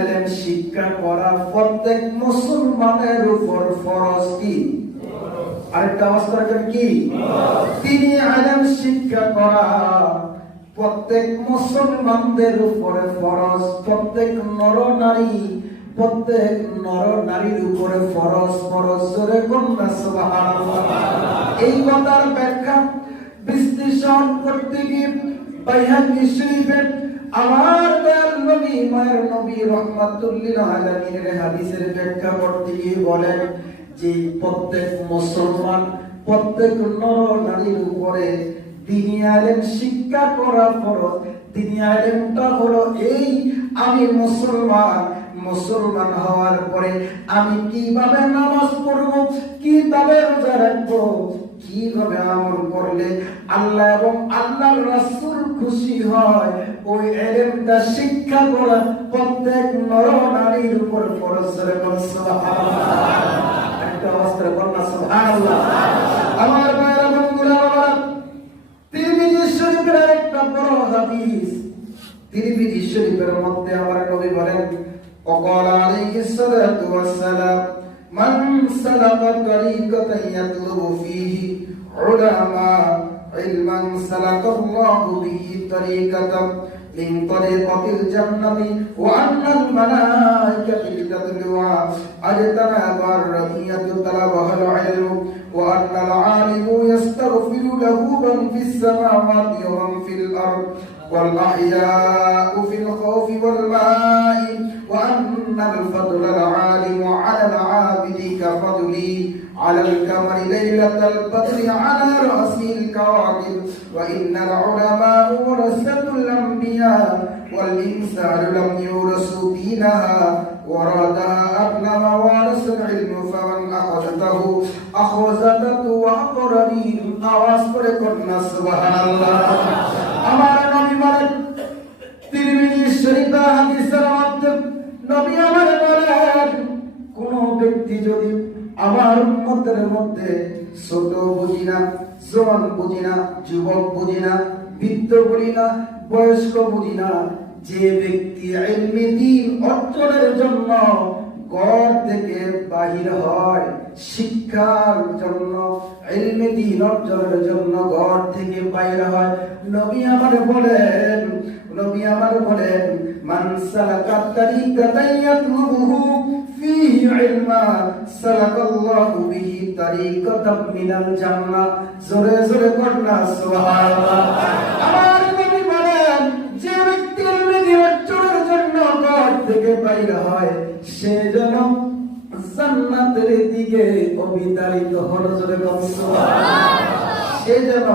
এলেম শিক্ষা করা প্রত্যেক মুসলমানের উপর ফরজ। কি আরেকটা অবস্থা কি? তিনি এলেম শিক্ষা করা প্রত্যেক মুসলমানদের উপরে ফরজ। প্রত্যেক নর নারীর উপরে ফরজ। ফরজ জোরে কন্যা সুবহানাল্লাহ। এই কথার ব্যাখ্যা বিশ্লেষণ করতে গিয়ে বাইহাকী শরীফের আমার দয়াল নবী মায়ের নবী রাহমাতুল লিল আলামিনের হাদিসের ব্যাখ্যা করতে গিয়ে বলেন যে প্রত্যেক মুসলমান, প্রত্যেক নর নারীর উপরে দ্বীনি ইলম শিক্ষা করা ফরজ। দ্বীনি ইলমটা হলো এই, আমি মুসলমান হওয়ার পরে আমি কিভাবে নামাজ পড়ব, কিভাবে রোজা রাখবো, কিভাবে আমল করলে আল্লাহ এবং আল্লাহর রাসূল খুশি হয়, ওই ইলমটা শিক্ষা করা প্রত্যেক নর নারীর উপর ফরজ। সুবহানাল্লাহ। একটা অবস্থা কন্যা সুবহানাল্লাহ। আমার ভাইরা বন্ধুরা, তিরমিজি শরীফের একটা বড় হাদিস। তিরমিজি শরীফের মধ্যে আমার নবী বলেন وقال عليه الصلاة والسلام من سلك طريقة يطلب فيه علما سلك الله به طريقة من طريقة الجنة وأن الملائكة تتلو أجتنب الرقية طلبها العلم وأن العالم يستغفر له من في السماوات ومن في الأرض والأحياء في الخوف والماء وأن الفضل العالم على العابد كفضلي على القمر ليلة البدر على رأس الكواكب وإن العلماء ورثة الأنبياء والإنسان لم يورثوا دينها ورادها أبلغ وارث العلم فمن أخذته أخذته وأقرنين আওয়াজ করে কন্যা সুবহানাল্লাহ। আমার নবী বলেন তিরমিজি শরীফের হাদিসের মধ্যে নবী আমার বলেন কোন ব্যক্তি যদি আমার উম্মতের মধ্যে ছোট বুঝি না, জওয়ান বুঝি না, যুবক বুঝি না, বৃদ্ধ বুঝি না, বয়স্ক বুঝি না, যে ব্যক্তি ইলমে দ্বীন অর্জনের জন্য ঘর থেকে বাহির হয়, শিক্ষার জন্য, ইলমে দ্বীন অর্জনের জন্য ঘর থেকে বাইর হয়, নবী আমার বলেন মান সালাকা তারিকাতান ইয়াতলুবুহু ফীহি ইলমা সালাকাল্লাহু বিহি তারিকাতাম মিনাল জান্নাহ। জোরে জোরে কন্যা সুবহানাল্লাহ। আমার নবী বলেন যে ব্যক্তি ইলমে দ্বীন অর্জনের জন্য ঘর থেকে বাইর হয়, সে যেন জান্নাতের দিকে অবিতাড়িত হলো। জোরে কন্যা সুবহানাল্লাহ। সে যেন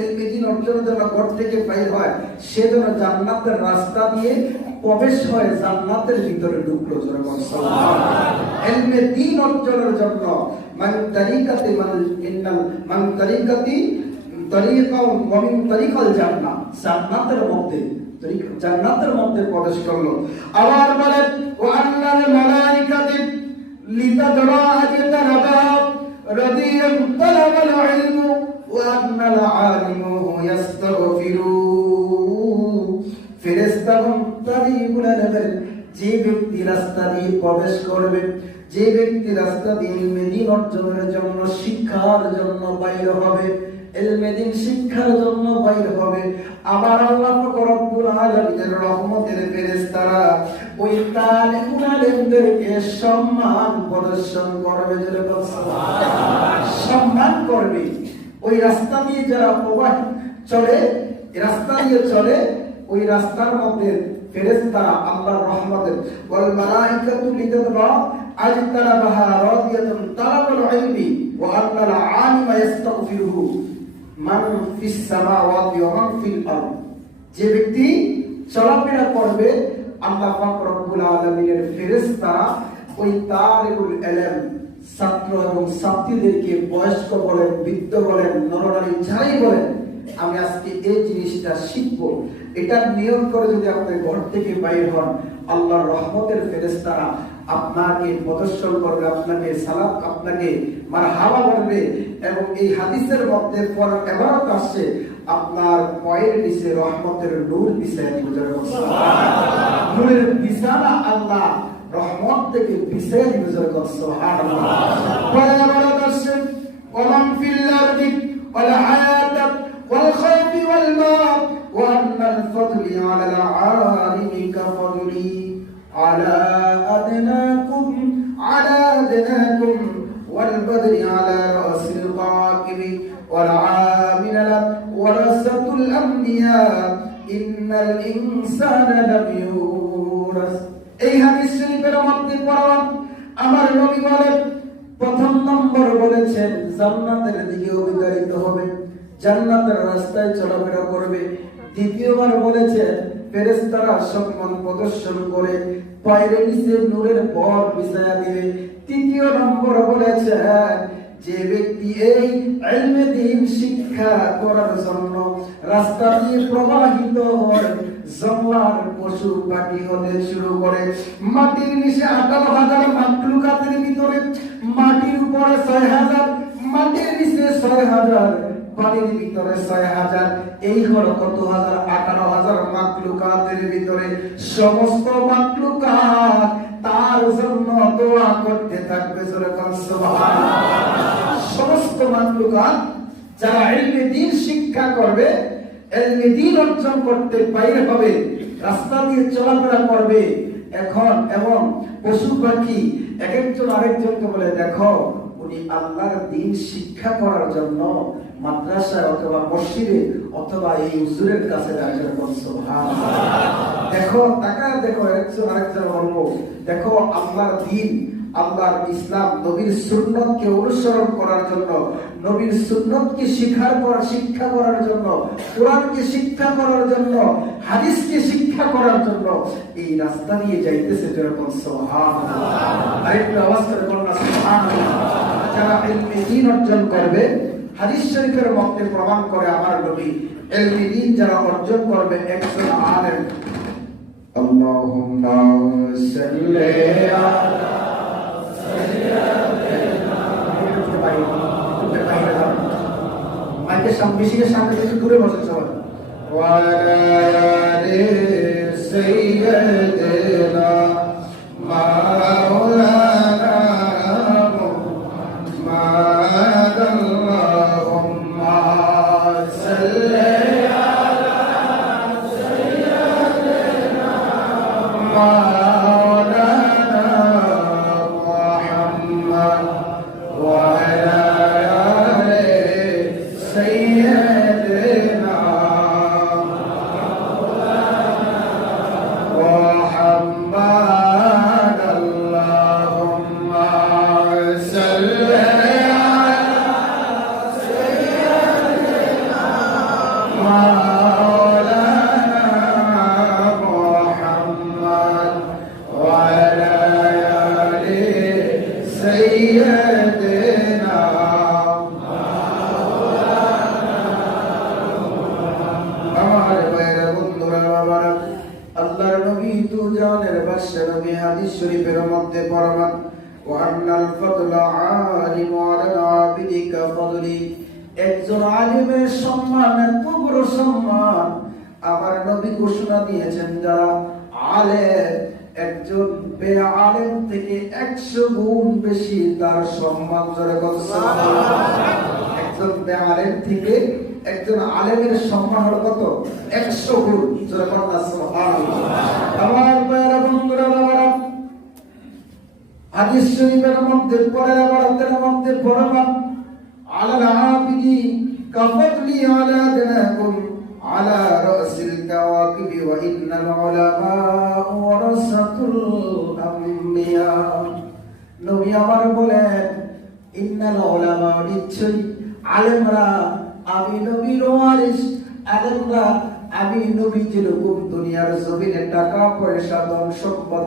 ইলমে দ্বীন অর্জনের জন্য ঘর থেকে বাইর হয়, সে যেন জান্নাতের রাস্তা দিয়ে প্রবেশ হয়, জান্নাতের ভিতরে ঢুকলো। জোরে কন্যা সুবহানাল্লাহ। ইলমে দ্বীন অর্জনের জন্য মান তারিকাতি তারিকাও ওয়া মিন তারিকাল জান্নাহ, জান্নাতের মধ্যে প্রবেশ করলো। আবার বলেন ওয়া আন্নাল মালাইকাতি লিতাদরা আজতানাবা রাদিয়ান তালাবাল ইলম ওয়া আন্নাল আলিমু ইয়াস্তাগফিরু। ফেরেশতাগণ তারিকুল আলাবের যে ব্যক্তি রাস্তা দিয়ে প্রবেশ করবে, যে ব্যক্তি রাস্তা দিয়ে ইলমে দ্বীন অর্জনের জন্য, শিক্ষার জন্য বাইর হবে, ইলমে দ্বীন শিক্ষার জন্য বাইর হবে, আমার আল্লাহ পাক রব্বুল আলামিনের রহমতের ফেরেশতারা ওই তালিবুল আলেমদেরকে সম্মান প্রদর্শন করবে। সম্মান করবে। ওই রাস্তা দিয়ে যারা চলে, রাস্তা দিয়ে চলে, ওই রাস্তার মধ্যে ফেরেশতারা আল্লাহর রহমতের ওয়াল মালাইকাতু লিতাদরা আজতানাবাহা রাদিয়াতুন তালাবুল ইলমি ওয়া আন্নাল আলিমা ইস্তাগফিরুহু মান ফিস সামাওয়াতি ওয়া মান ফিল আরদ। যে ব্যক্তি চলাফেরা করবে, আল্লাহ পাক রব্বুল আলামিনের ফেরেশতারা ওই তালিবুল ইলম ছাত্র এবং ছাত্রীদেরকে, বয়স্ক বলেন, বৃদ্ধ বলেন, নরনারী যাই বলেন, আমি আজকে এই জিনিসটা শিখবো, এটা নিয়ত করে যদি আপনি ঘর থেকে বাইর হন, আল্লাহর রহমতের ফেরেশতারা আপনাকে প্রদর্শন করবে, আপনাকে সালাত, আপনাকে মারহাবা বলবে। এবং এই হাদিসের মধ্যে পর এবারত আসছে আপনার পায়ের নিচে রহমতের নূর বিছায় দিব। সুবহানাল্লাহ। নূরের বিছানা আল্লাহ রহমত থেকে বিছায় দিব। সুবহানাল্লাহ। বড় বড় দর্শক ওমান ফিল আরদি ওয়াল হায়াত ওয়াল খাওফি ওয়াল মাত ওয়া আন্নাল ফাদলি আলাল আলিমি কাফাদলি আলা আদনাকুম ওয়াল বদরি আলা রাসিল কাকিবি ওয়াল আমিনা ওয়ারাসাতুল আমবিয়া ইন্নাল ইনসানা লাবিউরাস। এই হাদিস শরীফের মধ্যে পড়ান আমার নবী বলেন, প্রথম নম্বর বলেছেন জান্নাতের দিকে অগ্রসর হবে, জান্নাতের রাস্তায় চলাফেরা করবে। দ্বিতীয়বার বলেছেন ফেরেশতারা সম্মান প্রদর্শন করে পায়ের নিচে নূরের পথ বিছায়া দিবে। তৃতীয় নম্বর বলেছেন যে ব্যক্তি এই ইলমে দ্বীন শিক্ষা করার জন্য রাস্তা দিয়ে প্রবাহিত হয়, জঙ্গলার পশু পাখি হতে শুরু করে, মাটির নিচে 18,000 মাখলুকাতের ভিতরে, মাটির উপরে 6,000, মাটির নিচে 6,000, পানির ভিতরে 6,000, এই হলো কত হাজার? 18,000 মাখলুকাতের ভিতরে সমস্ত মাখলুকাত তার জন্য দোয়া করতে থাকবে। সুবহানাল্লাহ। সমস্ত মাখলুকাত যারা ইলমে দ্বীন শিক্ষা করবে, ইলমে দ্বীন অর্জন করতে বাইরে হবে, রাস্তা দিয়ে চলাফেরা করবে, এখন এবং পশু পাখি এক একজন আরেকজনকে বলে, দেখো উনি আল্লাহর দ্বীন শিক্ষা করার জন্য মাদ্রাসায় অথবা মসজিদে অথবা এই হুজুরের কাছে যাচ্ছে। সুবহানাল্লাহ। দেখো টাকা দেখো একজন আরেকজন বলবো, দেখো আল্লাহর দ্বীন, আল্লাহর ইসলাম, নবীর সুন্নতকে অনুসরণ করার জন্য, নবীর সুন্নতকে শিক্ষা করার জন্য, কোরআনকে শিক্ষা করার জন্য, হাদিসকে শিক্ষা করার জন্য এই রাস্তা দিয়ে যাইতেছে। যেরকম সুবহানাল্লাহ। আরেকটু আওয়াজ করে বলুন সুবহানাল্লাহ। যারা ইলমে দ্বীন অর্জন করবে, হাদিস শরীফের মধ্যে প্রমাণ করে আমার নবী, ইলমে দ্বীন যারা অর্জন করবে একজন আলেম, আল্লাহুম্মা সাল্লি আলা মাইকের সামনে, বেশিকে সামনে থেকে দূরে বসেন সবাই। ওয়ালা আলি সাইয়্যিদিনা মাওলানা মুহাম্মাদ আল্লাহুম্মা সাল্লি আলা সাইয়্যিদিনা মাওলানা মুহাম্মাদ ওয়া আলা سيدنا محمد اللهم صل على سيدنا مولانا محمد وعلى آل سيدنا। আল্লাহর নবী তো জানের বাদশা নবী হাদিস শরীফের মধ্যে পড়ান, ওয়া আন্নাল ফাদলা আলিমু আলাল আবিদি কাফাদলি। একজন আলিমের সম্মান এত বড় সম্মান, আমার নবী ঘোষণা দিয়েছেন যারা আলেম, একজন বেআলেম থেকে 100 গুণ বেশি তার সম্মান। জোরে বলুন সুবহানাল্লাহ। একজন বেআলেম থেকে একজন আলেমের সম্মান হলো কত? 100 গুণ। জোরে বলুন সুবহানাল্লাহ। আমার প্রিয় বন্ধুরা, বাবারা, হাদিস শরীফের মধ্যে পড়ান আলাল আবিদি কাফাদলি আলা দিনাকুম আলা রাসিল কাওয়াকিবি ওয়া ইন্নাল উলামা ওয়ারাসাতুল আমবিয়া। নবী আমার বলেন, ইন্নাল উলামা, নিশ্চয়ই আলেমরা আমি নবীর ওয়ারিস। আলেমরা আমি নবী যেরকম দুনিয়ার জমিনে টাকা পয়সা ধন সম্পদ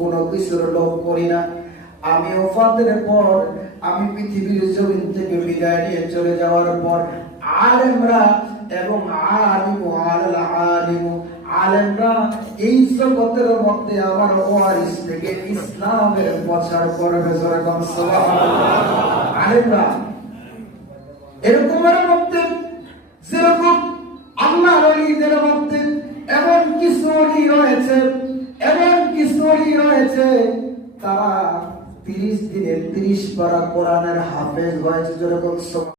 কোনো কিছুর লোভ করি না, আমি ওফাতের পর, আমি পৃথিবীর জমিন থেকে বিদায় নিয়ে চলে যাওয়ার পর আলেমরা এবং আলেমরা এই জগতের মধ্যে আমার ওয়ারিস থেকে ইসলামের প্রচার করবে। আলেমরা এরকমের মধ্যে যেরকম দিনের মধ্যে এমন কিছু ওলি রয়েছে, এমন কিছু ওলি রয়েছে, তারা 30 দিনে 30 পারা কোরআনের হাফেজ হয়েছে। যেরকম